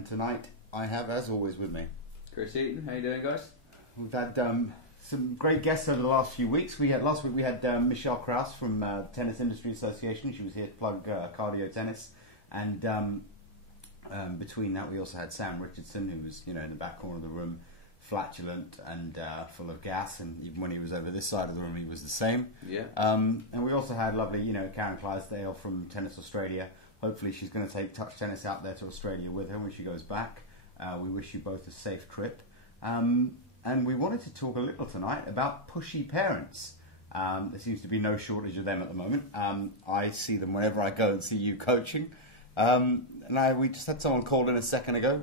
and tonight I have, as always, with me Chris Eaton. How you doing, guys? We've had some great guests over the last few weeks. Last week we had Michelle Kraus from Tennis Industry Association. She was here to plug cardio tennis, and between that we also had Sam Richardson, who was in the back corner of the room, flatulent and full of gas, and even when he was over this side of the room he was the same. Yeah. And we also had lovely Karen Clydesdale from Tennis Australia. Hopefully she's going to take touch tennis out there to Australia with her when she goes back. We wish you both a safe trip. And we wanted to talk a little tonight about pushy parents. There seems to be no shortage of them at the moment. I see them whenever I go and see you coaching. We just had someone called in a second ago.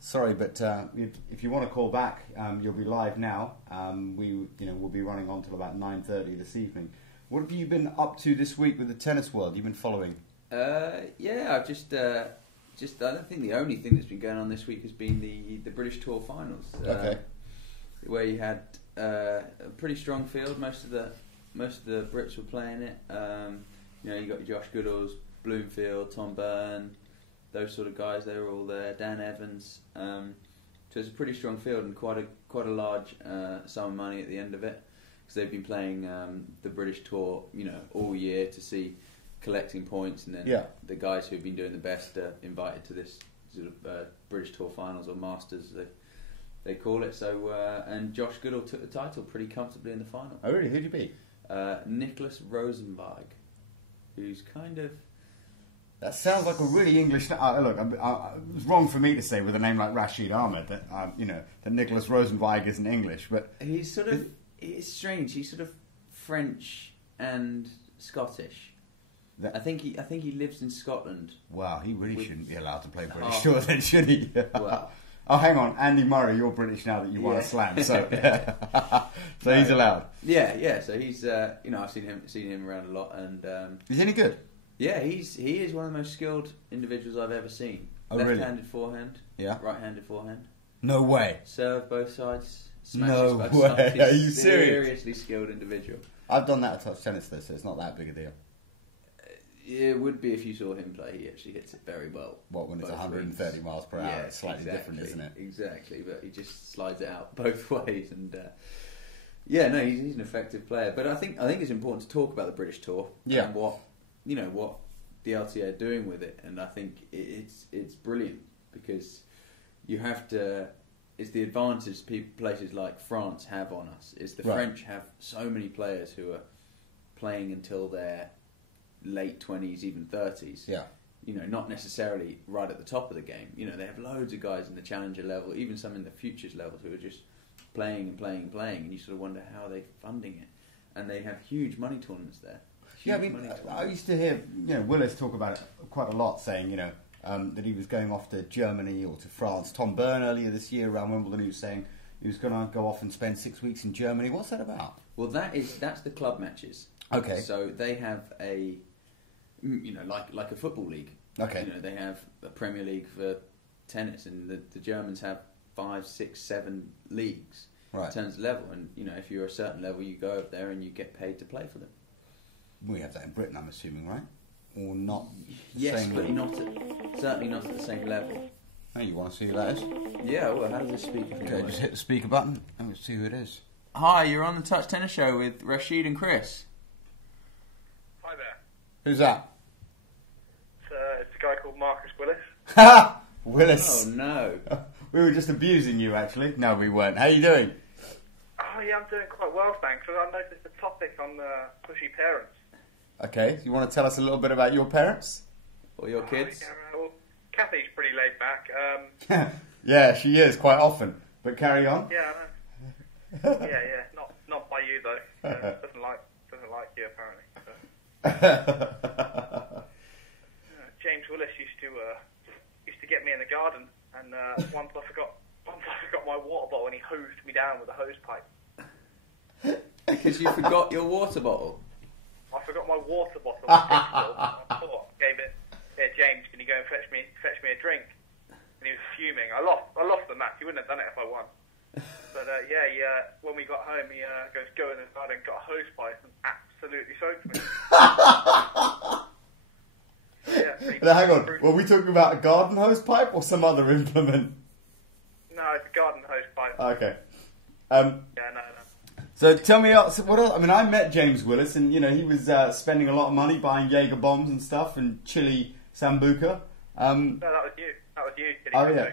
Sorry, but if you want to call back, you'll be live now. We'll be running on till about 9:30 this evening. What have you been up to this week with the tennis world? You've been following? I've just I don't think the only thing that's been going on this week has been the British Tour finals. Okay. Where you had a pretty strong field. Most of the Brits were playing it. You got your Josh Goodalls, Bloomfield, Tom Byrne, those sort of guys. They were all there. Dan Evans. So it's a pretty strong field and quite a large sum of money at the end of it, because they've been playing the British Tour, all year to see, collecting points, and then the guys who've been doing the best are invited to this sort of British Tour finals, or Masters they call it. So and Josh Goodall took the title pretty comfortably in the final. Oh really? Who'd you beat? Nicholas Rosenberg, who's kind of... That sounds like a really English... Look, it was wrong for me to say with a name like Rashid Ahmed that that Nicholas Rosenberg isn't English, but he's sort of... It's strange. He's sort of French and Scottish. I think he lives in Scotland. Wow, he really shouldn't be allowed to play British Tour then, should he? Well, oh, hang on, Andy Murray, you're British now that you won a slam, so so he's allowed. Yeah. So he's I've seen him around a lot, and is any good? Yeah, he is one of the most skilled individuals I've ever seen. Oh, Left-handed forehand, right-handed forehand. No way. Serve both sides. No both way. Sides. Are you serious? Seriously skilled individual. I've done that at touch tennis though, so it's not that big a deal. It would be if you saw him play. He actually hits it very well. What, when it's 130 miles per hour? Yeah, it's slightly different, isn't it? Exactly, but he just slides it out both ways, and he's an effective player. But I think it's important to talk about the British Tour and what the LTA are doing with it, and I think it's brilliant, because you have to. It's the advantage places like France have on us. Is the French have so many players who are playing until they're late 20s, even 30s. Yeah. Not necessarily right at the top of the game. They have loads of guys in the challenger level, even some in the futures levels, who are just playing and playing and playing, and you sort of wonder how they're funding it. And they have huge money tournaments there. I used to hear Willis talk about it quite a lot, saying that he was going off to Germany or to France. Tom Byrne earlier this year around Wimbledon, he was saying he was going to go off and spend 6 weeks in Germany. What's that about? Well, that's the club matches. Okay. So they have a like a football league. Okay. They have a Premier League for tennis, and the Germans have 5, 6, 7 leagues in terms of level. And if you're a certain level, you go up there and you get paid to play for them. We have that in Britain, I'm assuming, right? Or not? Yes, but certainly not at the same level. Oh, you want to see who that is? Yeah. Well, how does this speaker? Okay, just hit the speaker button and we'll see who it is. Hi, you're on the Touch Tennis Show with Rashid and Chris. Hi there. Who's that? It's a guy called Marcus Willis. Ha! Willis. Oh no. We were just abusing you, actually. No, we weren't. How are you doing? Oh yeah, I'm doing quite well, thanks. I noticed the topic on pushy parents. Okay, you want to tell us a little bit about your parents? Or your kids? Well, Kathy's pretty laid back. Yeah, she is, quite often. But carry on. Yeah, I know. yeah. Not by you though. Doesn't like you apparently. So. James Willis used to get me in the garden, and once I forgot my water bottle, and he hosed me down with a hose pipe. Because you forgot your water bottle. I forgot my water bottle. I gave it. Here, James, can you go and fetch me a drink? And he was fuming. I lost the match. He wouldn't have done it if I won. But when we got home, he goes, go in the garden, got a hose pipe, and absolutely soaked me. Yeah. Now, hang on. Were we talking about a garden hose pipe or some other implement? No, it's a garden hose pipe. Okay. Yeah, no. So tell me, what else? I mean, I met James Willis, and you know he was spending a lot of money buying Jaeger bombs and stuff, and chili sambuca. No, that was you. That was you. Oh yeah,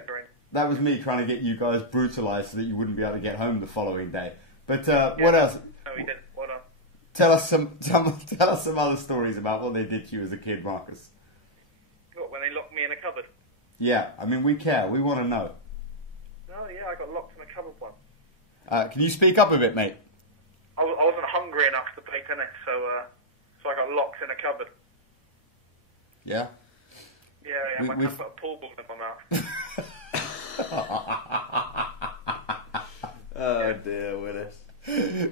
that was me trying to get you guys brutalised so that you wouldn't be able to get home the following day. But what else? No, we didn't. What else? Tell us some other stories about what they did to you as a kid, Marcus. What, when they locked me in a cupboard? Yeah, I mean we care. We want to know. Oh yeah, I got locked in a cupboard once. Can you speak up a bit, mate? I wasn't hungry enough to play tennis, so I got locked in a cupboard. Yeah. Yeah, my dad put a pool ball in my mouth. Oh dear, Willis.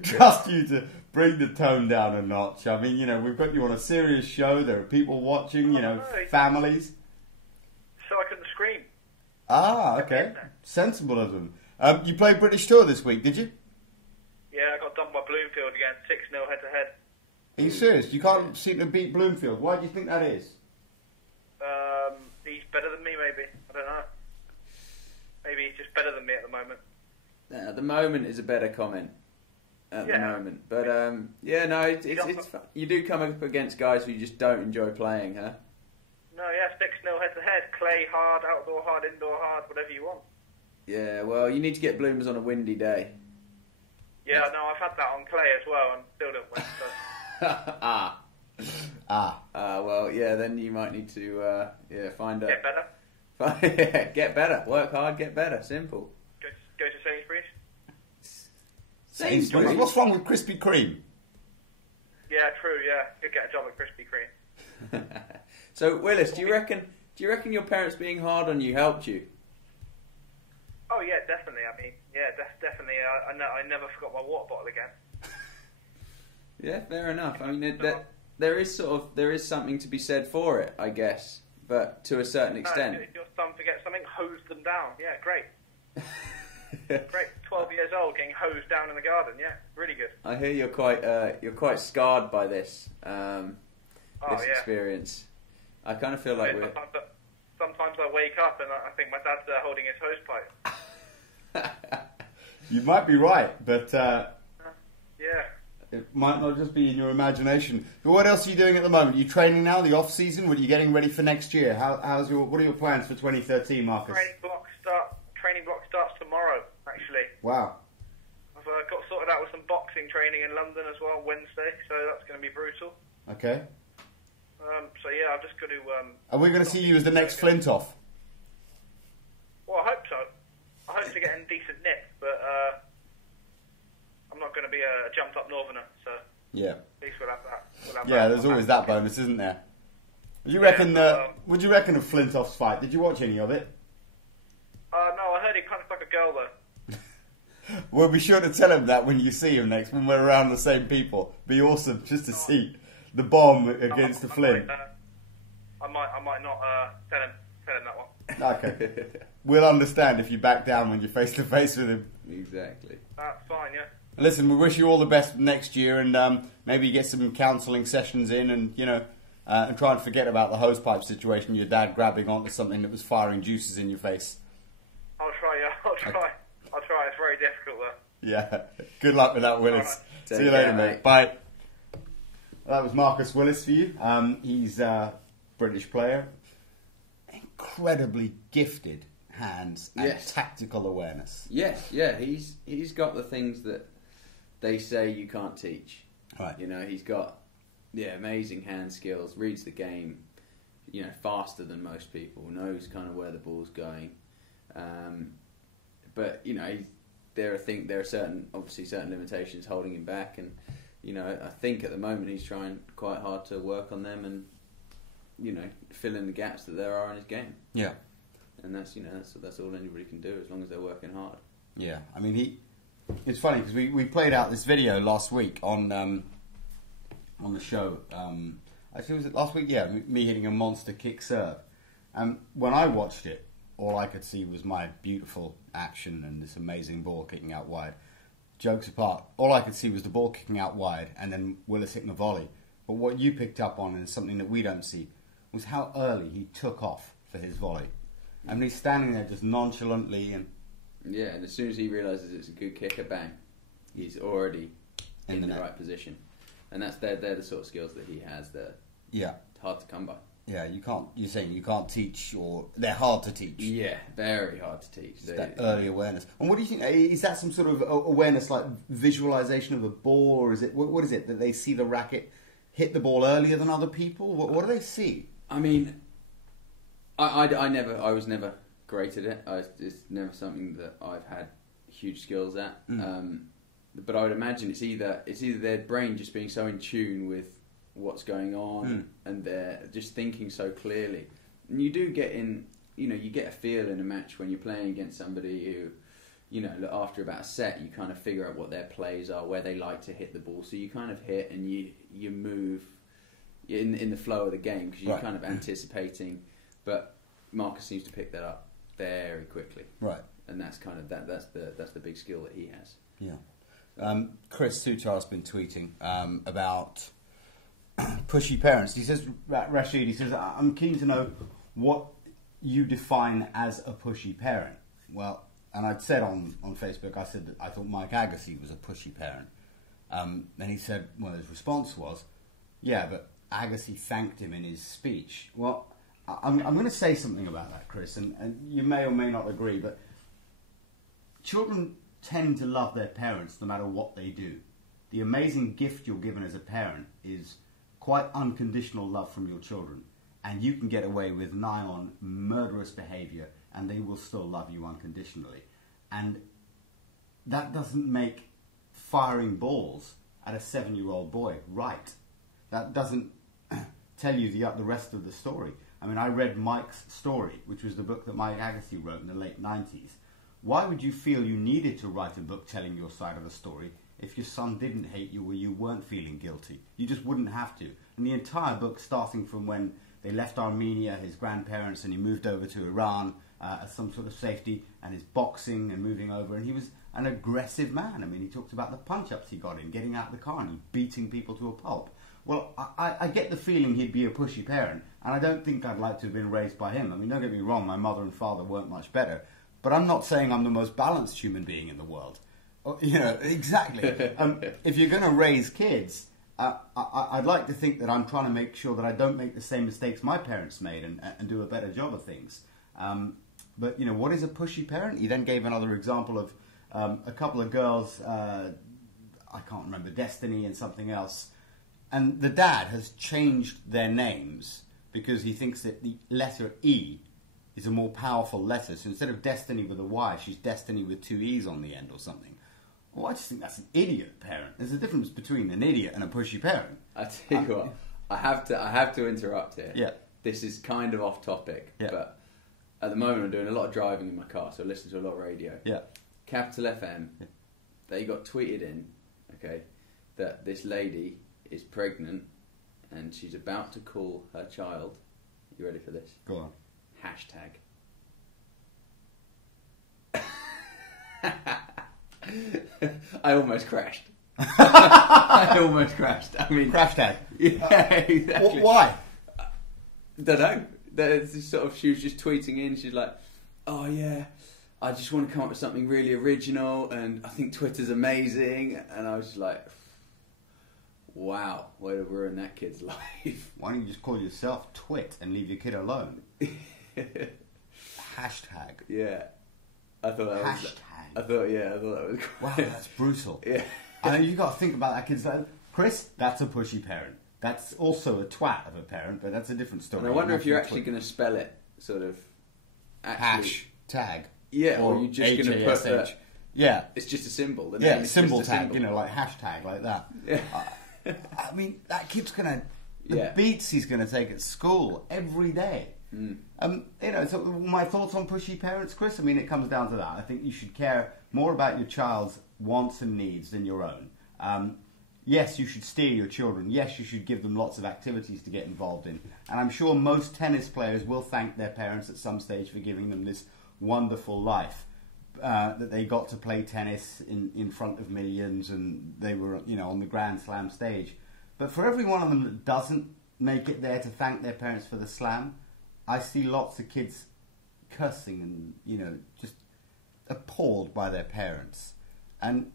Trust you to bring the tone down a notch. I mean, you know, we've got you on a serious show. There are people watching, you know, families. So I couldn't scream. Ah, okay. Sensible of them. You played British Tour this week, did you? Yeah, I got done by Bloomfield again, 6-0 head-to-head. Are you serious? You can't seem to beat Bloomfield. Why do you think that is? He's better than me, maybe. I don't know. Maybe he's just better than me at the moment. At the moment is a better comment. At the moment, but yeah, no, it's fun. You do come up against guys who you just don't enjoy playing, huh? No, yeah, 6-0 head-to-head. Clay hard, outdoor hard, indoor hard, whatever you want. Yeah, well, you need to get Bloomers on a windy day. Yeah, no, I've had that on clay as well, and still don't win. So. Well, yeah, then you might need to find a... Get better. Get better. Work hard, get better. Simple. Go to Sainsbury's. Sainsbury's? What's wrong with Krispy Kreme? Yeah, true, yeah. Could get a job at Krispy Kreme. So, Willis, do you reckon your parents being hard on you helped you? Oh yeah, definitely. I mean, yeah, definitely. I never forgot my water bottle again. Yeah, fair enough. I mean, there is something to be said for it, I guess, but to a certain extent. If your son forgets something, hose them down. Yeah, great. Great. 12 years old, getting hosed down in the garden. Yeah, really good. I hear you're quite scarred by this experience. I kind of feel like sometimes I wake up and I think my dad's holding his hose pipe. You might be right, but yeah. It might not just be in your imagination. But what else are you doing at the moment? Are you training now, the off season? Are you getting ready for next year? What are your plans for 2013, Marcus? Training block starts tomorrow, actually. Wow. I've got sorted out with some boxing training in London as well Wednesday, so that's going to be brutal. Okay. So yeah, I've just got to... Are we going to see you as the next Flintoff? Well, I hope so. I hope to get in decent nick, but I'm not going to be a jumped up northerner, so yeah. At least we'll have that. There's always that bonus, isn't there? Would you reckon of Flintoff's fight? Did you watch any of it? No, I heard he punched like a girl though. Well, be sure to tell him that when you see him next, when we're around the same people. Be awesome just to see the bomb against the Flint. I might not tell him that one. Okay. We'll understand if you back down when you're face to face with him. Exactly. That's fine, yeah. Listen, we wish you all the best next year, and maybe get some counselling sessions in, and and try and forget about the hosepipe situation. Your dad grabbing onto something that was firing juices in your face. I'll try. Yeah, I'll try. I'll try. It's very difficult though. Yeah. Good luck with that, Willis. Right. See you later, mate. Bye. Well, that was Marcus Willis for you. He's a British player. Incredibly gifted hands and tactical awareness. Yes, he's got the things that they say you can't teach. Right. He's got amazing hand skills, reads the game, faster than most people, knows kind of where the ball's going. But there are certain limitations holding him back, and I think at the moment he's trying quite hard to work on them and fill in the gaps that there are in his game. Yeah. And that's all anybody can do as long as they're working hard. Yeah, I mean it's funny because we played out this video last week on the show. Actually, was it last week? Yeah, me hitting a monster kick serve. And when I watched it, all I could see was my beautiful action and this amazing ball kicking out wide. Jokes apart, all I could see was the ball kicking out wide and then Willis hitting a volley. But what you picked up on is something that we don't see. was how early he took off for his volley. I mean, he's standing there just nonchalantly and... Yeah, and as soon as he realises it's a good kicker, bang, he's already in the right position. And they're the sort of skills that he has that hard to come by. Yeah, you're saying you can't teach, or they're hard to teach. Yeah, very hard to teach. That early awareness. And what do you think, is that some sort of awareness, like visualization of a ball, or is it, what is it, that they see the racket hit the ball earlier than other people? What do they see? I mean, I was never great at it. It's never something that I've had huge skills at. But I would imagine it's either their brain just being so in tune with what's going on and they're just thinking so clearly. And you do get you get a feel in a match when you're playing against somebody who, after about a set, you kind of figure out what their plays are, where they like to hit the ball. So you kind of hit and you move in the flow of the game because you're kind of anticipating. But Marcus seems to pick that up very quickly. Right. And that's kind of that's the big skill that he has. Yeah. Chris Sutar's been tweeting about pushy parents. He says, Rashid, I'm keen to know what you define as a pushy parent. Well, and I'd said on Facebook, I said that I thought Mike Agassi was a pushy parent. And he said, well, his response was, yeah, but Agassi thanked him in his speech. Well, I'm going to say something about that, Chris, and you may or may not agree, but children tend to love their parents no matter what they do. The amazing gift you're given as a parent is quite unconditional love from your children, and you can get away with nigh on murderous behaviour and they will still love you unconditionally. And that doesn't make firing balls at a 7-year-old boy right. That doesn't tell you the rest of the story. I mean, I read Mike's Story, which was the book that Mike Agassi wrote in the late 90s. Why would you feel you needed to write a book telling your side of the story if your son didn't hate you or you weren't feeling guilty? You just wouldn't have to. And the entire book, starting from when they left Armenia, his grandparents, and he moved over to Iran as some sort of safety, and his boxing and moving over, and he was an aggressive man. I mean, he talked about the punch-ups he got in, getting out of the car and beating people to a pulp. Well, I get the feeling he'd be a pushy parent, and I don't think I'd like to have been raised by him. I mean, don't get me wrong, my mother and father weren't much better, but I'm not saying I'm the most balanced human being in the world. Exactly. If you're going to raise kids, I'd like to think that I'm trying to make sure that I don't make the same mistakes my parents made and do a better job of things. But, what is a pushy parent? He then gave another example of a couple of girls, I can't remember, Destiny and something else. And the dad has changed their names because he thinks that the letter E is a more powerful letter. So instead of Destiny with a Y, she's Destiny with 2 E's on the end or something. Well, I just think that's an idiot parent. There's a difference between an idiot and a pushy parent. I tell you what, I have to interrupt here. Yeah. This is kind of off topic, yeah. But at the moment I'm doing a lot of driving in my car, so I listen to a lot of radio. Yeah. Capital FM, they got tweeted in, that this lady is pregnant and she's about to call her child. You ready for this? Go on. Hashtag. I almost crashed. I almost crashed. I mean, crash tag. Yeah, exactly. Why? Don't know. She was just tweeting in. She's like, "Oh yeah, I just want to come up with something really original, and I think Twitter's amazing." And I was just like, "Wow, way to ruin that kid's life." Why don't you just call yourself Twit and leave your kid alone? Hashtag. Yeah, I thought that hashtag. was. I thought that was. Wow, that's brutal. Yeah. I know you got to think about that kid's like, Chris, that's a pushy parent. That's also a twat of a parent, but that's a different story. And I wonder if you're actually going to spell it sort of... Hashtag. Yeah, or you're just going to put that... Yeah. It's just a symbol. The yeah, name is symbol just a tag, symbol. like hashtag, like that. Yeah. I mean, that kid's going to... The beats he's going to take at school every day. So my thoughts on pushy parents, Chris, I mean, it comes down to that. I think you should care more about your child's wants and needs than your own. Yes, you should steer your children. Yes, you should give them lots of activities to get involved in. And I'm sure most tennis players will thank their parents at some stage for giving them this wonderful life. That they got to play tennis in front of millions and they were, on the Grand Slam stage. But for every one of them that doesn't make it there to thank their parents for the slam. I see lots of kids cursing and, you know, just appalled by their parents. And,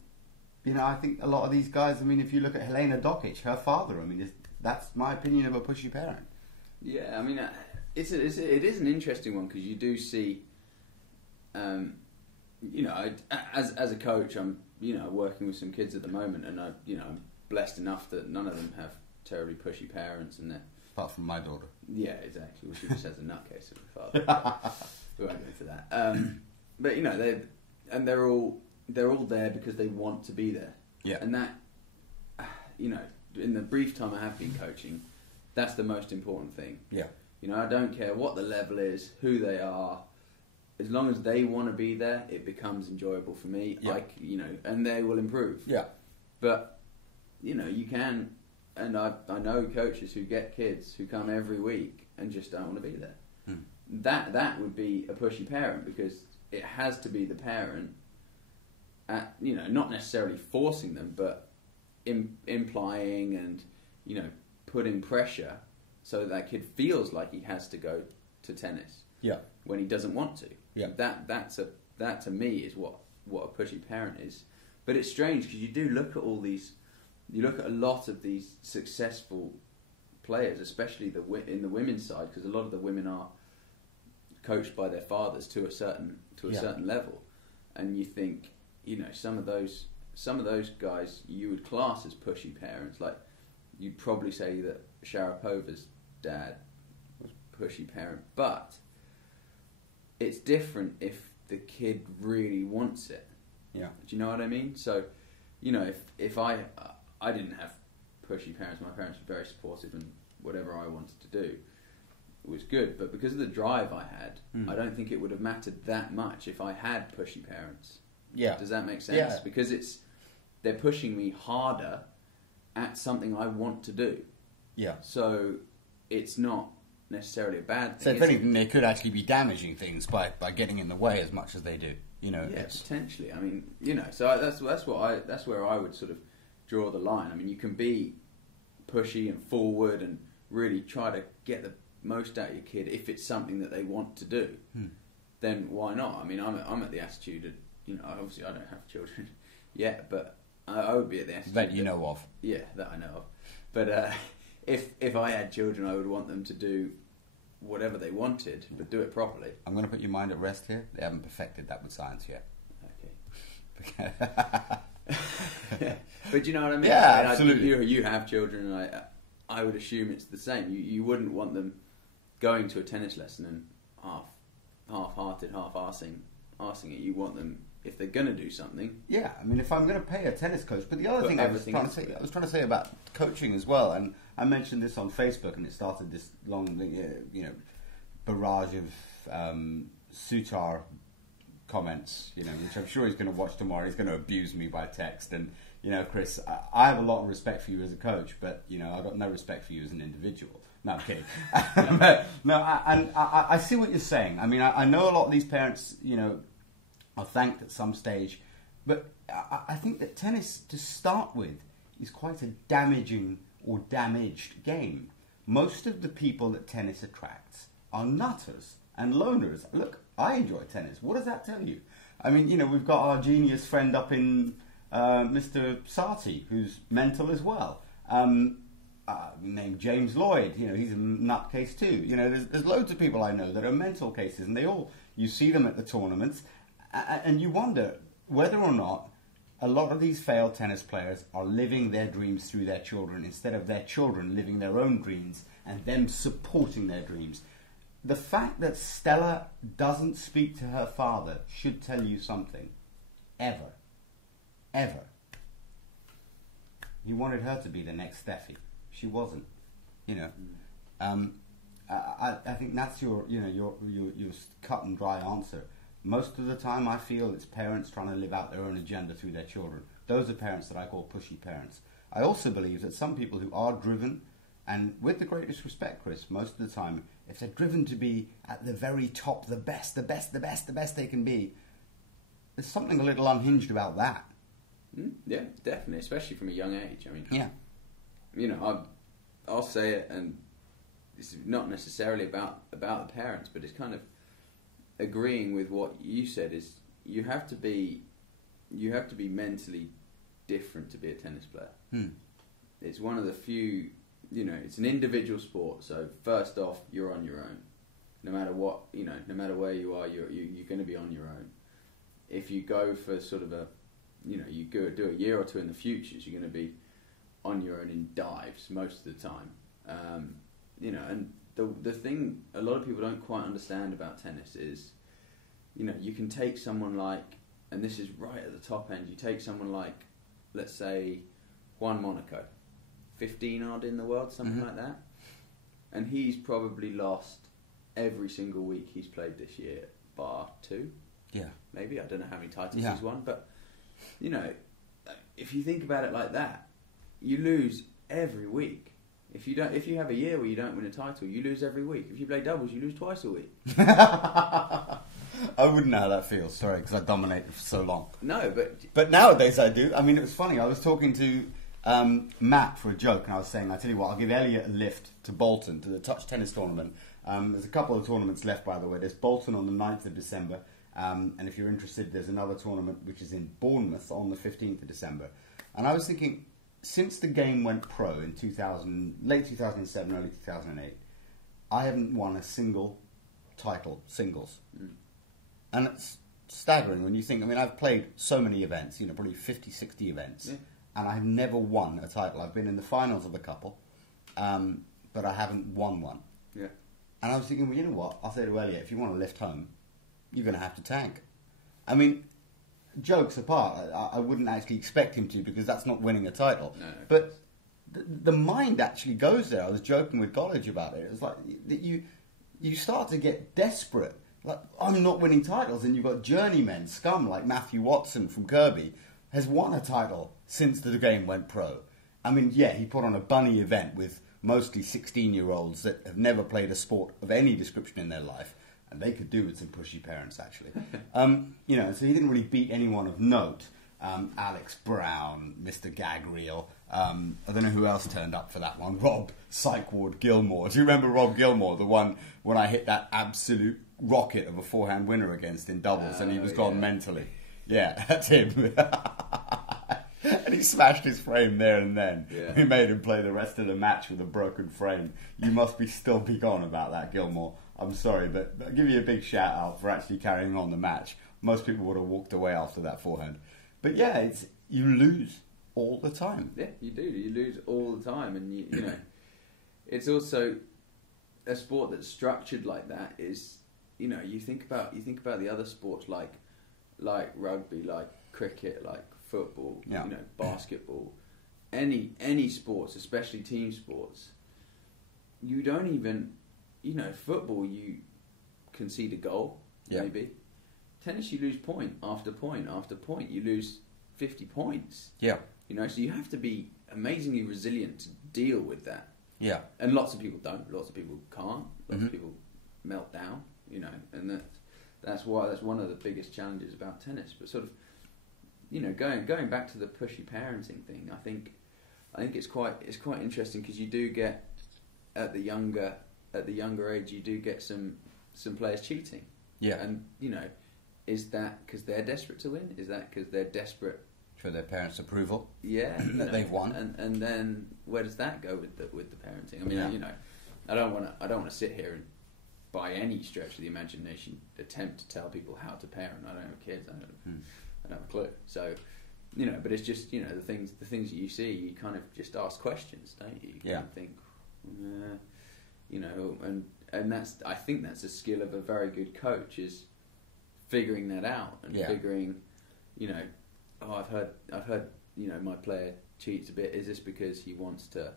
you know, I think a lot of these guys, I mean, if you look at Helena Dokic, her father, I mean, that's my opinion of a pushy parent. Yeah, I mean, it is an interesting one because you do see, you know, as a coach, I'm, you know, working with some kids at the moment, and I'm blessed enough that none of them have terribly pushy parents, and apart from my daughter. Yeah, exactly. Well, she just has a nutcase of a father. We won't go into that. But you know, they're all there because they want to be there. Yeah. And that, you know, in the brief time I have been coaching, that's the most important thing. Yeah. You know, I don't care what the level is, who they are. As long as they want to be there, it becomes enjoyable for me. Yeah. Like, you know, and they will improve. Yeah. But, you know, you can, and I know coaches who get kids who come every week and just don't want to be there. That would be a pushy parent, because it has to be the parent, you know, not necessarily forcing them, but implying and, you know, putting pressure so that kid feels like he has to go to tennis. Yeah. When he doesn't want to. Yeah. That to me is what a pushy parent is. But it's strange because you do look at all these. You look at a lot of these successful players, especially in the women's side, because a lot of the women are coached by their fathers to a certain level, and you think, you know, some of those guys you would class as pushy parents. Like, you'd probably say that Sharapova's dad was a pushy parent, but it's different if the kid really wants it. Yeah. Do you know what I mean? So, you know, if I didn't have pushy parents, my parents were very supportive, and whatever I wanted to do was good. But because of the drive I had, I don't think it would have mattered that much if I had pushy parents. Yeah. Does that make sense? Yeah. Because they're pushing me harder at something I want to do. Yeah. So it's not necessarily a bad thing. So if anything, they could actually be damaging things by getting in the way as much as they do. You know. Yeah, potentially. I mean, you know, so that's where I would sort of draw the line. I mean, you can be pushy and forward and really try to get the most out of your kid if it's something that they want to do. Then why not? I mean, I'm at the attitude of, you know, obviously I don't have children yet, but I would be at the attitude that you know of. Yeah, that I know of. But if I had children, I would want them to do whatever they wanted, but do it properly. I'm going to put your mind at rest here. They haven't perfected that with science yet. Okay. But you know what I mean? Yeah, I mean, absolutely. You have children, and I would assume it's the same. You wouldn't want them going to a tennis lesson and half-hearted, half-arsing it. You want them, if they're going to do something. Yeah, I mean, if I'm going to pay a tennis coach, but the other thing I was trying to say about coaching as well, and I mentioned this on Facebook, and it started this long, you know, barrage of Sutar comments, you know, which I'm sure he's going to watch tomorrow. He's going to abuse me by text, and you know, Chris, I have a lot of respect for you as a coach, but you know, I've got no respect for you as an individual. No, I'm kidding. I see what you're saying. I mean, I know a lot of these parents, you know, are thanked at some stage, but I think that tennis, to start with, is quite a damaging or damaged game. Most of the people that tennis attracts are nutters and loners. Look, I enjoy tennis. What does that tell you? I mean, you know, we've got our genius friend up in Mr. Sarti, who's mental as well. Named James Lloyd, you know, he's a nutcase too. You know, there's loads of people I know that are mental cases, and you see them at the tournaments, and you wonder whether or not a lot of these failed tennis players are living their dreams through their children instead of their children living their own dreams and them supporting their dreams. The fact that Stella doesn't speak to her father should tell you something. Ever. He wanted her to be the next Steffi. She wasn't. You know. I think that's your cut and dry answer. Most of the time, I feel it's parents trying to live out their own agenda through their children. Those are parents that I call pushy parents. I also believe that some people who are driven, and with the greatest respect, Chris, most of the time, if they're driven to be at the very top, the best they can be, there's something a little unhinged about that. Yeah, definitely, especially from a young age. I mean, yeah, you know, I'll say it, and this is not necessarily about the parents, but it's kind of agreeing with what you said. Is you have to be mentally different to be a tennis player. It's one of the few, it's an individual sport. So first off, you're on your own. No matter what, no matter where you are, you're going to be on your own. If you go for sort of you go do a year or two in the futures, you're going to be on your own in dives most of the time. And the thing a lot of people don't quite understand about tennis is, you can take someone like, and this is right at the top end, you take someone like, let's say, Juan Monaco, 15 odd in the world, something like that, and he's probably lost every single week he's played this year, bar 2. Yeah. Maybe. I don't know how many titles he's won, but, if you think about it like that, you lose every week. If you have a year where you don't win a title, you lose every week. If you play doubles, you lose twice a week. I wouldn't know how that feels, sorry, because I dominated for so long. No, but nowadays I do. I mean, it was funny. I was talking to Matt for a joke, and I was saying, I tell you what, I'll give Elliot a lift to Bolton, to the touch tennis tournament. There's a couple of tournaments left, by the way. There's Bolton on the 9th of December, and if you're interested, there's another tournament which is in Bournemouth on the 15th of December. And I was thinking, since the game went pro in late 2007, early 2008, I haven't won a single title, singles. And it's staggering when you think, I mean, I've played so many events, probably 50, 60 events, and I've never won a title. I've been in the finals of a couple, but I haven't won one. Yeah. And I was thinking, well, you know what? I'll say to Elliot, if you want to lift home, you're going to have to tank. I mean, jokes apart, I wouldn't actually expect him to, because that's not winning a title. No. But the mind actually goes there. I was joking with College about it. It was like that you start to get desperate. Like, I'm not winning titles, and you've got journeymen, scum like Matthew Watson from Kirby has won a title since the game went pro. I mean, yeah, he put on a bunny event with mostly 16-year-olds that have never played a sport of any description in their life, and they could do with some pushy parents, actually. So he didn't really beat anyone of note. Alex Brown, Mr. Gagreel. I don't know who else turned up for that one. Rob Psychward Gilmore. Do you remember Rob Gilmore, the one when I hit that absolute rocket of a forehand winner against in doubles, and he was gone mentally? Yeah, that's him. And he smashed his frame there and then. Yeah. We made him play the rest of the match with a broken frame. You must still be gone about that, Gilmore. I'm sorry, but I'll give you a big shout out for actually carrying on the match. Most people would have walked away after that forehand. But yeah, you lose all the time. Yeah, you do. You lose all the time, and you know, it's also a sport that's structured like that. Is, you think about the other sports like rugby, like cricket, like football, basketball, any sports, especially team sports. You don't even, football, you concede a goal, maybe. Tennis, you lose point after point after point. You lose 50 points. Yeah. So you have to be amazingly resilient to deal with that. Yeah. And lots of people don't. Lots of people can't. Lots of people melt down. And that's one of the biggest challenges about tennis. But sort of, going back to the pushy parenting thing, I think it's quite interesting, because you do get at the younger age, you do get some players cheating. Yeah. And is that because they're desperate to win? Is that because they're desperate for their parents' approval? Yeah, that they've won. And then where does that go with the parenting? I mean, I don't want to sit here and, by any stretch of the imagination, attempt to tell people how to parent. I don't have kids. I don't have a clue. So, but it's just the things that you see, you kind of just ask questions, don't you? You kind of think, and I think that's a skill of a very good coach, is figuring that out and figuring, I've heard, my player cheats a bit. Is this because he wants to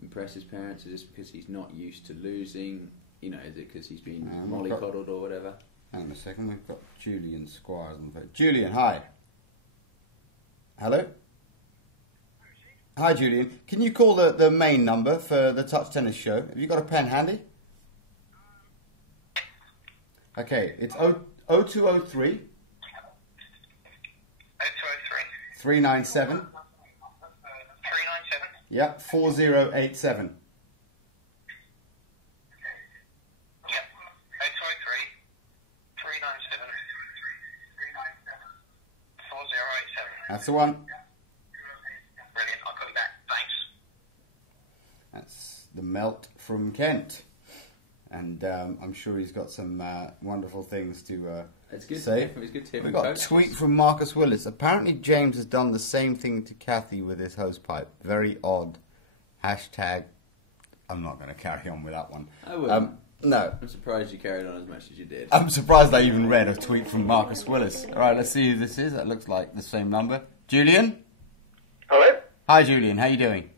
impress his parents? Is this because he's not used to losing? Is it because he's been mollycoddled or whatever? Hang on a second, we've got Julian Squires on the phone. Julian, hi. Hello? Hi, Julian. Can you call the main number for the Touch Tennis show? Have you got a pen handy? Okay, it's 0203 0203 397 397 Yep, 4087. That's the one. Brilliant. I'll call you back. Thanks. That's the Melt from Kent. And I'm sure he's got some wonderful things to It's good say. It's good to hear We've from got a coaches. tweet from Marcus Willis. Apparently James has done the same thing to Kathy with his hosepipe. Very odd. Hashtag. I'm not going to carry on with that one. I wouldn't. No. I'm surprised you carried on as much as you did. I'm surprised I even read a tweet from Marcus Willis. All right, let's see who this is. That looks like the same number. Julian? Hello? Hi, Julian. How you doing?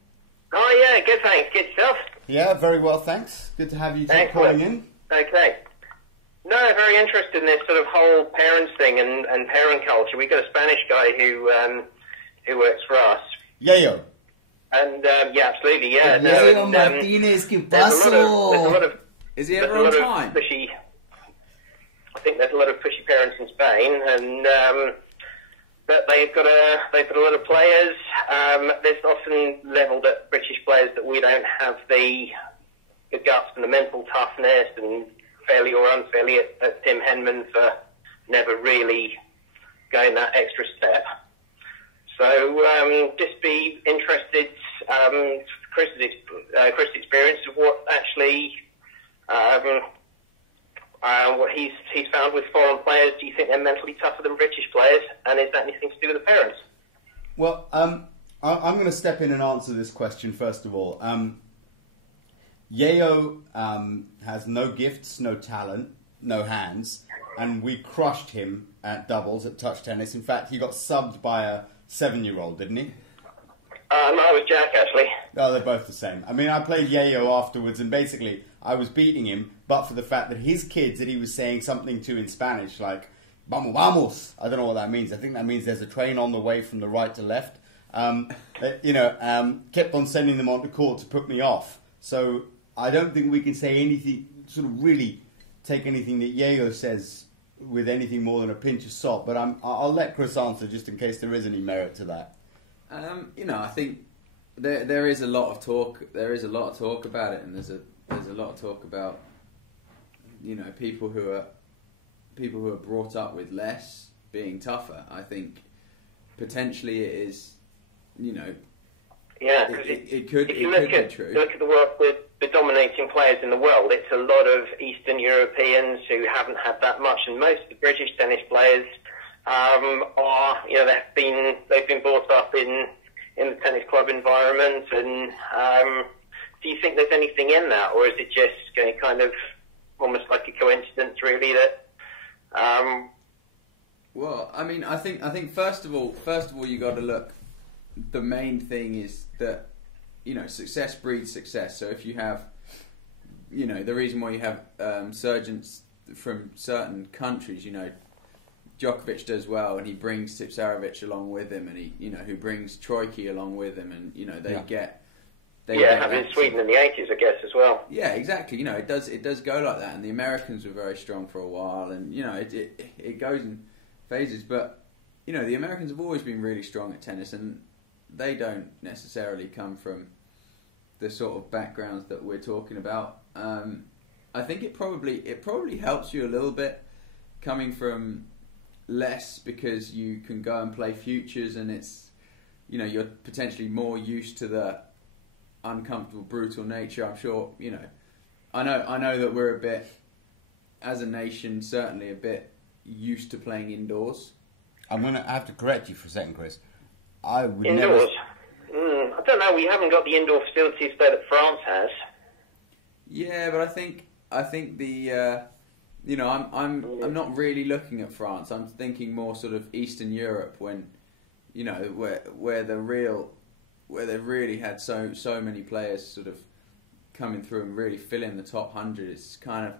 Oh, yeah, good, thanks. Good stuff. Yeah, very well, thanks. Good to have you Excellent. calling in. Okay. No, very interested in this sort of whole parents thing and parent culture. We've got a Spanish guy who works for us. Yayo. And, yeah, absolutely, yeah. Yayo and, Martinez, ¿qué there's a pasó? lot of Is he there's ever a on lot of time? pushy, I think there's a lot of pushy parents in Spain, and but they've got a lot of players. There's often levelled at British players that we don't have the guts and the mental toughness, and fairly or unfairly at Tim Henman for never really going that extra step. So just be interested, Chris's experience of what actually what he's found with foreign players. Do you think they're mentally tougher than British players, and is that anything to do with the parents? Well, I'm going to step in and answer this question first of all. Yayo has no gifts, no talent, no hands, and we crushed him at doubles at touch tennis. In fact, he got subbed by a 7-year-old, didn't he? No, it was Jack, actually. Oh, they're both the same. I mean, I played Yayo afterwards, and basically I was beating him, but for the fact that his kids that he was saying something to in Spanish, like, vamos, vamos. I don't know what that means. I think that means there's a train on the way from the right to left. Kept on sending them onto court to put me off. So I don't think we can say anything, sort of really take anything that Yayo says with anything more than a pinch of salt. But I'll let Chris answer just in case there is any merit to that. I think there is a lot of talk. There is a lot of talk about it, and there's a lot of talk about people who are brought up with less being tougher. I think potentially it is, Yeah, it could if you be look true. at the work with the dominating players in the world, it's a lot of Eastern Europeans who haven't had that much, and most of the British tennis players are, they've been brought up in the tennis club environment, and do you think there's anything in that, or is it just kind of almost like a coincidence, really, that? Well, I mean, I think first of all, you got to look. The main thing is that success breeds success. So if you have, the reason why you have surgeons from certain countries, Djokovic does well, and he brings Tipsarevic along with him, and he, who brings Troicki along with him, and they get. Having Sweden in the 80s, I guess, as well. Yeah, exactly. It does go like that, and the Americans were very strong for a while, and it goes in phases. But the Americans have always been really strong at tennis, and they don't necessarily come from the sort of backgrounds that we're talking about. I think it probably helps you a little bit coming from less, because you can go and play futures, and it's you're potentially more used to the uncomfortable, brutal nature. I'm sure I know that we're a bit, as a nation, certainly a bit used to playing indoors. I'm going to have to correct you for a second, Chris. I would Indoors? never... I don't know. We haven't got the indoor facilities though that France has. Yeah, but I think the I'm not really looking at France. I'm thinking more sort of Eastern Europe, when where they've really had so many players sort of coming through and really filling the top 100. It's kind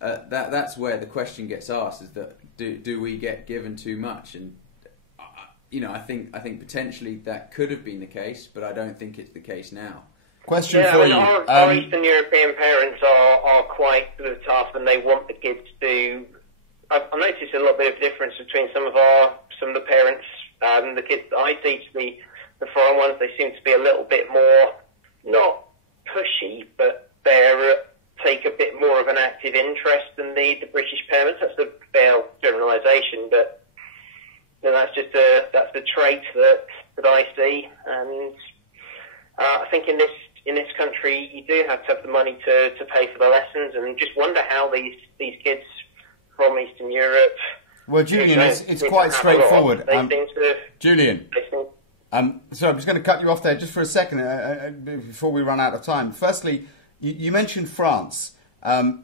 of that's where the question gets asked: is that do we get given too much? And I think potentially that could have been the case, but I don't think it's the case now. Question for you. Our Eastern European parents are quite sort of tough, and they want the kids to. I've noticed a little bit of difference between some of the parents, the kids that I teach, the foreign ones. They seem to be a little bit more, not pushy, but they take a bit more of an active interest than the British parents. That's a fair generalisation, but that's just that's the trait that I see, and I think in this country you do have to have the money to pay for the lessons, and just wonder how these kids from Eastern Europe. Well, Julian, it's quite straightforward. Julian, so I'm just going to cut you off there just for a second before we run out of time. Firstly, you mentioned France.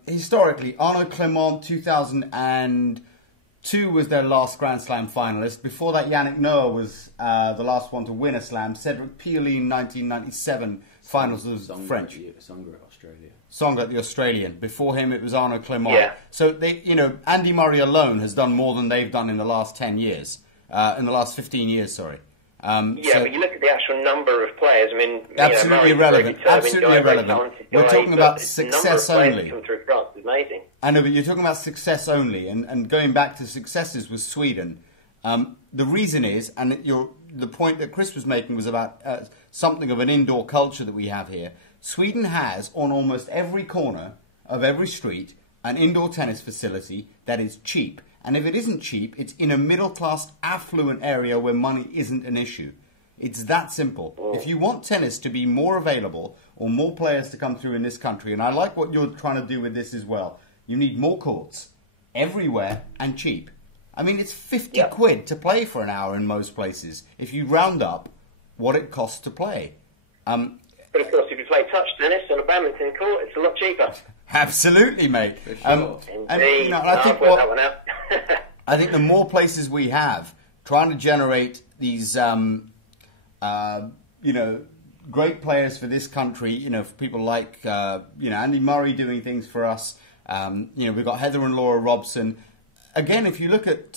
Historically, Arnaud Clément, 2002 was their last Grand Slam finalist. Before that, Yannick Noah was the last one to win a Slam. Cédric Pioline in 1997, finals was French. Songa, the Australian. Before him, it was Arnaud Clément. Yeah. So Andy Murray alone has done more than they've done in the last 10 years, in the last 15 years. Sorry. But you look at the actual number of players. I mean, absolutely irrelevant. Absolutely irrelevant. We're talking about success only. Come through France is amazing. I know, but you're talking about success only, and going back to successes with Sweden. The reason is, and the point that Chris was making was about something of an indoor culture that we have here. Sweden has, on almost every corner of every street, an indoor tennis facility that is cheap. And if it isn't cheap, it's in a middle-class, affluent area where money isn't an issue. It's that simple. If you want tennis to be more available or more players to come through in this country, and I like what you're trying to do with this as well, you need more courts everywhere and cheap. I mean, it's 50 quid to play for an hour in most places if you round up what it costs to play. But of course, if you play touch tennis on a badminton court, it's a lot cheaper. Absolutely, mate. Indeed. And I think that one out. I think the more places we have trying to generate these, great players for this country, for people like, Andy Murray doing things for us. We've got Heather and Laura Robson. Again, if you look at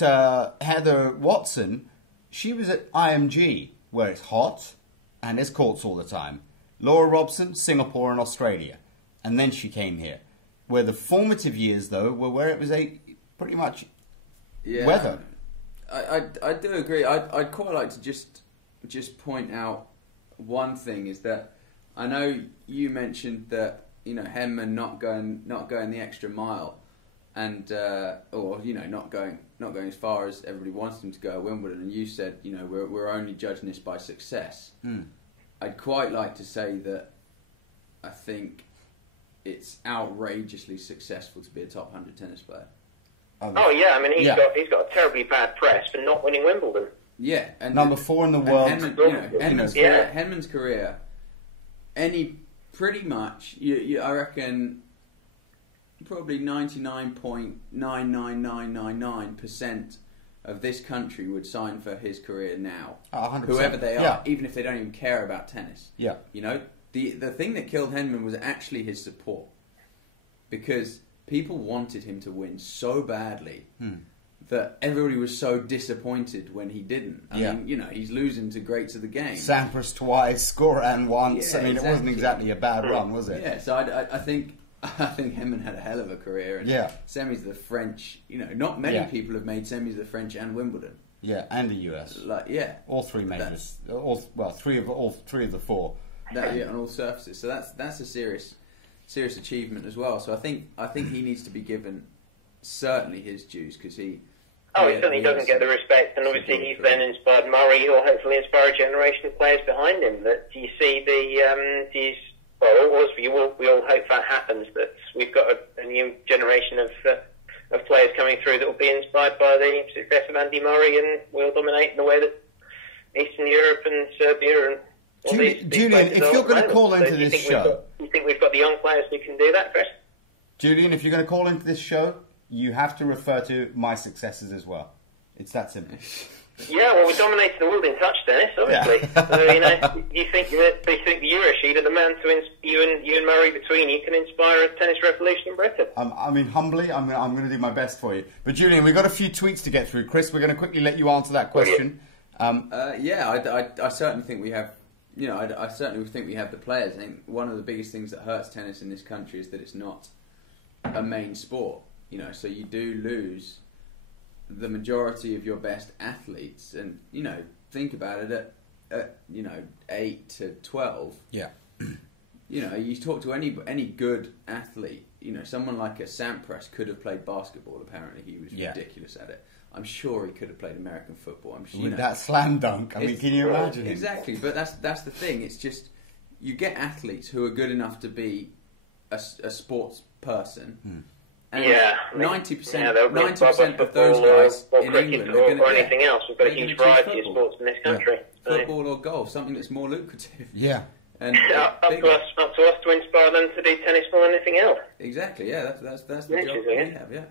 Heather Watson, she was at IMG, where it's hot and there's courts all the time. Laura Robson, Singapore and Australia. And then she came here. Where the formative years, though, were where it was pretty much weather. I do agree. I'd quite like to just point out one thing is that I know you mentioned that Henman not going the extra mile, and not going as far as everybody wants him to go at Wimbledon. And you said we're only judging this by success. I'd quite like to say that I think it's outrageously successful to be a top 100 tennis player. Oh yeah, I mean he's got a terribly bad press for not winning Wimbledon. Yeah, and number 4 in the world. Henman's career, pretty much, I reckon, probably 99.99999% of this country would sign for his career now. 100%. Whoever they are, even if they don't even care about tennis. Yeah. The thing that killed Henman was actually his support, because people wanted him to win so badly that everybody was so disappointed when he didn't. I mean, he's losing to greats of the game. Sampras twice, Goran once. Yeah, it wasn't exactly a bad run, was it? Yeah, so I think Henman had a hell of a career. And semis of the French, not many people have made semis of the French and Wimbledon. Yeah, and the US. All three majors. Three of the 4. On all surfaces. So that's a serious achievement as well. So I think he needs to be given certainly his dues, because he certainly doesn't get the respect, and obviously he's then inspired Murray, who will hopefully inspire a generation of players behind him. That you see we all hope that happens. That we've got a new generation of players coming through that will be inspired by the success of Andy Murray, and will dominate in the way that Eastern Europe and Serbia and Julian, if you're going to call into this show... You think we've got the young players who can do that, Chris? Julian, if you're going to call into this show, you have to refer to my successes as well. It's that simple. Yeah, well, we dominated the world in touch tennis, obviously. Yeah. So, you think the Eurosheet are the man to you and Murray between you can inspire a tennis revolution in Britain. Humbly, I'm going to do my best for you. But Julian, we've got a few tweets to get through. Chris, we're going to quickly let you answer that question. I certainly think we have. I certainly think we have the players. I think one of the biggest things that hurts tennis in this country is that it's not a main sport. So you do lose the majority of your best athletes, and think about it at 8 to 12. Yeah. You talk to any good athlete. Someone like a Sampras could have played basketball. Apparently, he was ridiculous at it. I'm sure he could have played American football. I'm sure, With that slam dunk, I mean, can you imagine? Exactly, but that's the thing. It's just you get athletes who are good enough to be a sports person. And 90% of those guys or in cricket England or anything else. We've got a huge variety of football. sports in this country. So, Football or golf, something that's more lucrative. Yeah. And up to us to inspire them to do tennis or anything else. Exactly, yeah, that's the job that we have, yeah.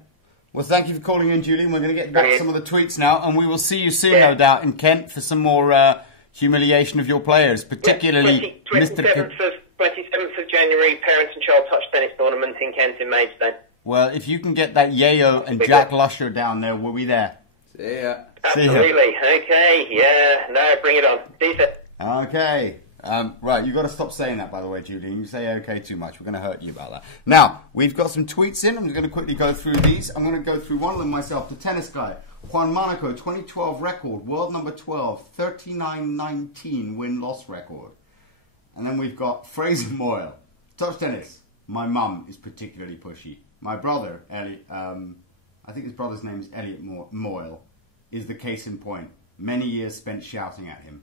Well, thank you for calling in, Julian. We're going to get back to some of the tweets now, and we will see you soon, no doubt, in Kent for some more humiliation of your players, particularly 27th of January, Parents and Child Touch Tennis Tournament in Kent in Maidstone. Well, if you can get that Yayo and Jack Lusher down there, we'll be there. See ya. Absolutely. Okay. Yeah. No, bring it on. Decent. Okay. Right, you've got to stop saying that, by the way, Julian. You say okay too much. We're going to hurt you about that. Now, we've got some tweets in. I'm going to quickly go through these. I'm going to go through one of them myself. The tennis guy, Juan Monaco, 2012 record, world number 12, 39-19 win-loss record. And then we've got Fraser Moyle, touch tennis. My mum is particularly pushy. My brother, Elliot, I think his brother's name is Elliot Moyle, is the case in point. Many years spent shouting at him.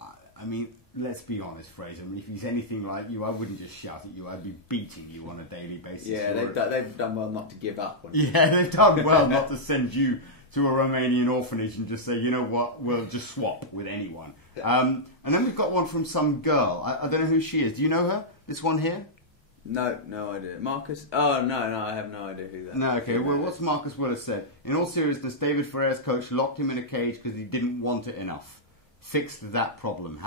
I mean, let's be honest, Fraser. I mean, if he's anything like you, I wouldn't just shout at you. I'd be beating you on a daily basis. Yeah, they've done well not to give up. Yeah, they've done well not to send you to a Romanian orphanage and just say, you know what, we'll just swap with anyone. And then we've got one from some girl. I don't know who she is. Do you know her? This one here? No idea. Marcus? Oh, no, I have no idea who that is. No, okay. Well, what's Marcus Willis said? In all seriousness, David Ferrer's coach locked him in a cage because he didn't want it enough. Fixed that problem.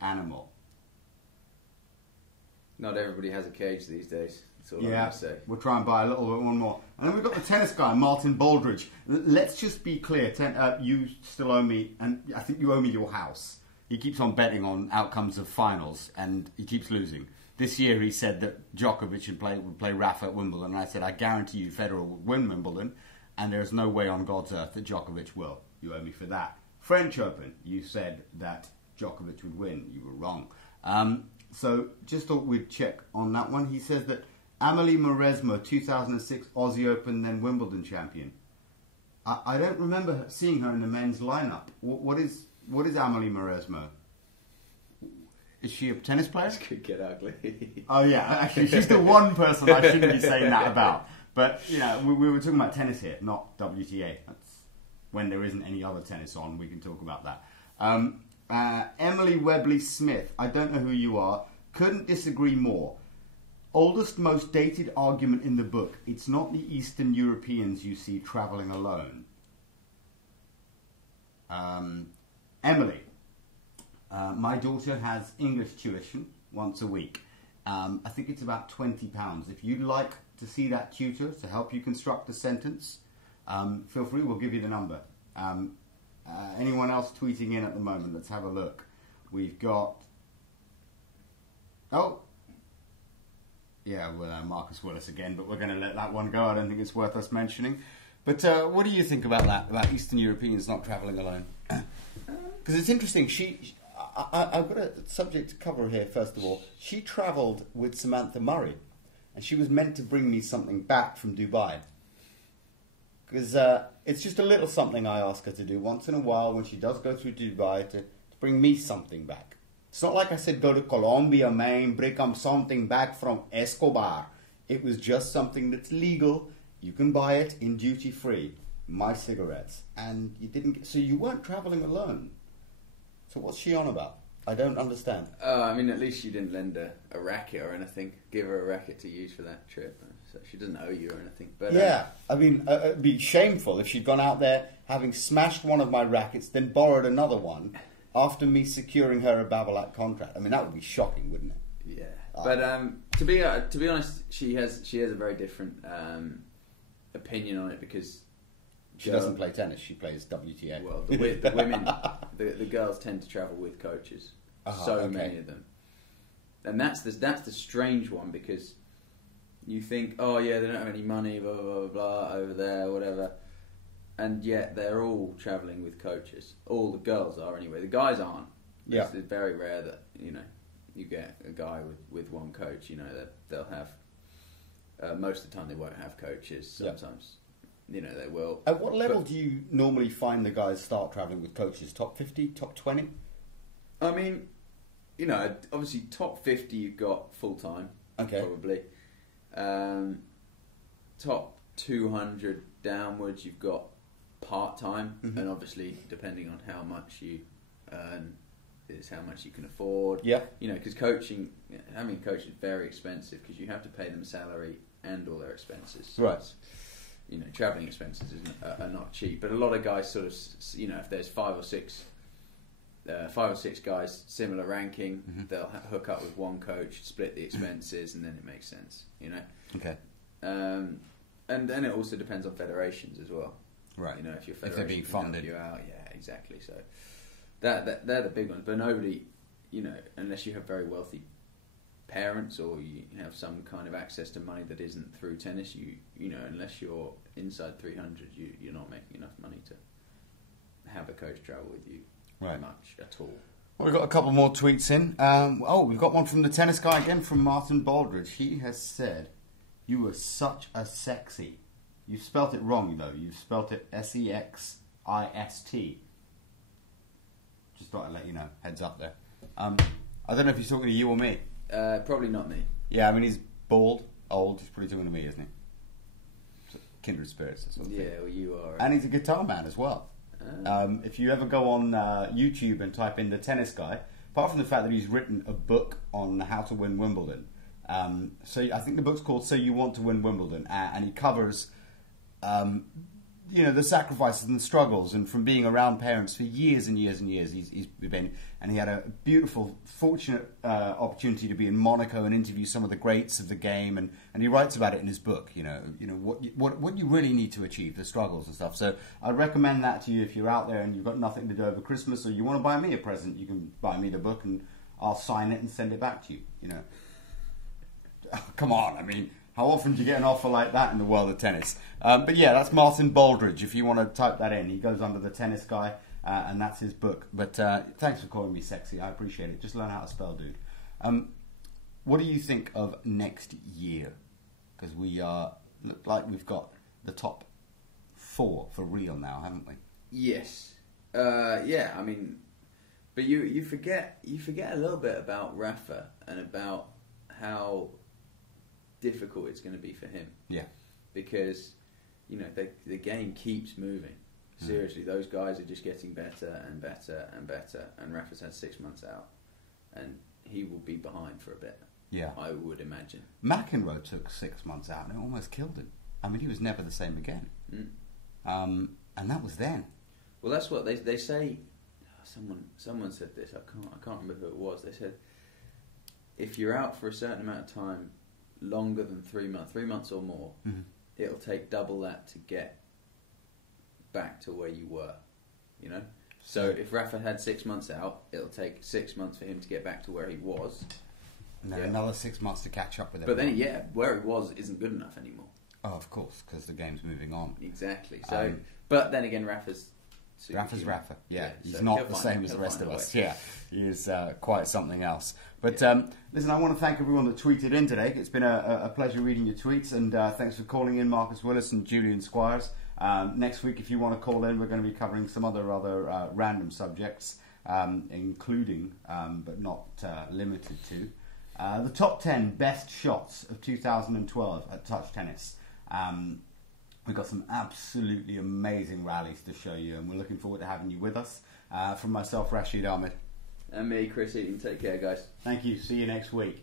#animal. Not everybody has a cage these days. That's all I'm going to say. We'll try and buy a little bit one more. And then we've got the tennis guy, Martin Baldridge. Let's just be clear. You still owe me, and I think you owe me your house. He keeps on betting on outcomes of finals, and he keeps losing. This year he said that Djokovic would play Rafa at Wimbledon, and I said, I guarantee you Federer will win Wimbledon, and there's no way on God's earth that Djokovic will. You owe me for that. French Open, you said that Djokovic would win. You were wrong. So just thought we'd check on that one. He says that Amelie Mauresmo, 2006 Aussie Open, then Wimbledon champion. I don't remember seeing her in the men's lineup. What is Amelie Mauresmo? Is she a tennis player? This could get ugly. Oh yeah, actually she's the one person I shouldn't be saying that about. But, you know, we were talking about tennis here, not WTA. That's when there isn't any other tennis on, we can talk about that. Emily Webley Smith, I don't know who you are, couldn't disagree more. Oldest, most dated argument in the book, it's not the Eastern Europeans you see travelling alone. Emily, my daughter has English tuition once a week. I think it's about £20. If you'd like to see that tutor to help you construct a sentence, feel free, we'll give you the number. Anyone else tweeting in at the moment? Let's have a look. We've got... Oh! Yeah, well, Marcus Willis again, but we're going to let that one go. I don't think it's worth us mentioning. But what do you think about that, about Eastern Europeans not travelling alone? Because it's interesting. I've got a subject to cover here, first of all. She travelled with Samantha Murray, and she was meant to bring me something back from Dubai. Because it's just a little something I ask her to do once in a while when she does go through Dubai to bring me something back. It's not like I said, go to Colombia, man, bring something back from Escobar. It was just something that's legal. You can buy it in duty free. My cigarettes. And you didn't... So you weren't travelling alone. So what's she on about? I don't understand. I mean, at least you didn't lend her a racket or anything. Give her a racket to use for that trip. So she doesn't owe you or anything. But yeah, I mean, it'd be shameful if she'd gone out there having smashed one of my rackets, then borrowed another one after me securing her a Babolat contract. I mean, that would be shocking, wouldn't it? Yeah. But to be honest, she has a very different opinion on it because she doesn't play tennis. She plays WTA. Well, the women, the girls tend to travel with coaches. Many of them, and that's the strange one because you think, oh yeah, they don't have any money, blah blah blah, blah over there, whatever, and yet they're all travelling with coaches. All the girls are anyway. The guys aren't. Yeah. It's very rare that you get a guy with one coach. They'll have most of the time they won't have coaches. Sometimes you know, they will. At what level do you normally find the guys start travelling with coaches? Top 50, top 20? I mean, you know, obviously top 50 you've got full time, Okay. probably. Top 200 downwards you've got part time, and obviously depending on how much you earn is how much you can afford. Yeah. You know, because having a coach is very expensive because you have to pay them a salary and all their expenses. So Right. it's, you know, travelling expenses are not cheap. But a lot of guys sort of, you know, if there's five or six guys similar ranking, they'll hook up with one coach, split the expenses, and then it makes sense. You know. Okay. And then it also depends on federations as well. Right. You know, if your If they're federation being can help funded. you out, yeah, exactly. So that they're the big ones. But nobody, you know, unless you have very wealthy parents or you have some kind of access to money that isn't through tennis, you know, unless you're inside 300, you're not making enough money to have a coach travel with you much at all. Well, we've got a couple more tweets in. We've got one from the tennis guy again, from Martin Baldridge. He has said, "You were such a sexy." You've spelt it wrong, though. You've spelt it SEXIST. Just thought I'd let you know. Heads up there. I don't know if he's talking to you or me. Probably not me. Yeah, I mean, he's bald, old. He's probably talking to me, isn't he? So, kindred spirits, that sort of thing. Yeah, well, you are. And he's a guitar man as well. If you ever go on YouTube and type in the tennis guy, apart from the fact that he's written a book on how to win Wimbledon, so I think the book's called "So You Want to Win Wimbledon," and he covers, you know, the sacrifices and the struggles, and from being around parents for years and years and years, he's been, and he had a beautiful, fortunate opportunity to be in Monaco and interview some of the greats of the game, and he writes about it in his book. You know what you really need to achieve, the struggles and stuff. So I recommend that to you if you're out there and you've got nothing to do over Christmas, or you want to buy me a present. You can buy me the book and I'll sign it and send it back to you. You know, come on, I mean. How often do you get an offer like that in the world of tennis? But yeah, that's Martin Baldridge. If you want to type that in, he goes under the tennis guy, and that's his book. But thanks for calling me sexy. I appreciate it. Just learn how to spell, dude. What do you think of next year? Because we look like we've got the top 4 for real now, haven't we? Yes. Yeah. I mean, but you forget a little bit about Rafa and about how difficult it's going to be for him. Yeah. Because, you know, the game keeps moving. Seriously, those guys are just getting better and better and better. And Rafa's had 6 months out, and he will be behind for a bit. Yeah. I would imagine. McEnroe took 6 months out, and it almost killed him. I mean, he was never the same again. And that was then. Well, that's what they say. Someone said this. I can't remember who it was. They said if you're out for a certain amount of time, longer than 3 months or more, it'll take double that to get back to where you were, you know. So if Rafa had 6 months out, it'll take 6 months for him to get back to where he was, and then another 6 months to catch up with him. But then, where he was isn't good enough anymore. Oh, of course, because the game's moving on. Exactly. So, but then again, Rafa's Rafa. Yeah, he's so not the same as the rest of us. Yeah, he is quite something else. But listen, I want to thank everyone that tweeted in today. It's been a pleasure reading your tweets, and thanks for calling in, Marcus Willis and Julian Squires. Next week, if you want to call in, we're going to be covering some other random subjects, including, but not limited to, the top 10 best shots of 2012 at Touch Tennis. We've got some absolutely amazing rallies to show you, and we're looking forward to having you with us. From myself, Rashid Ahmed. And me, Chris Eaton. Take care, guys. Thank you. See you next week.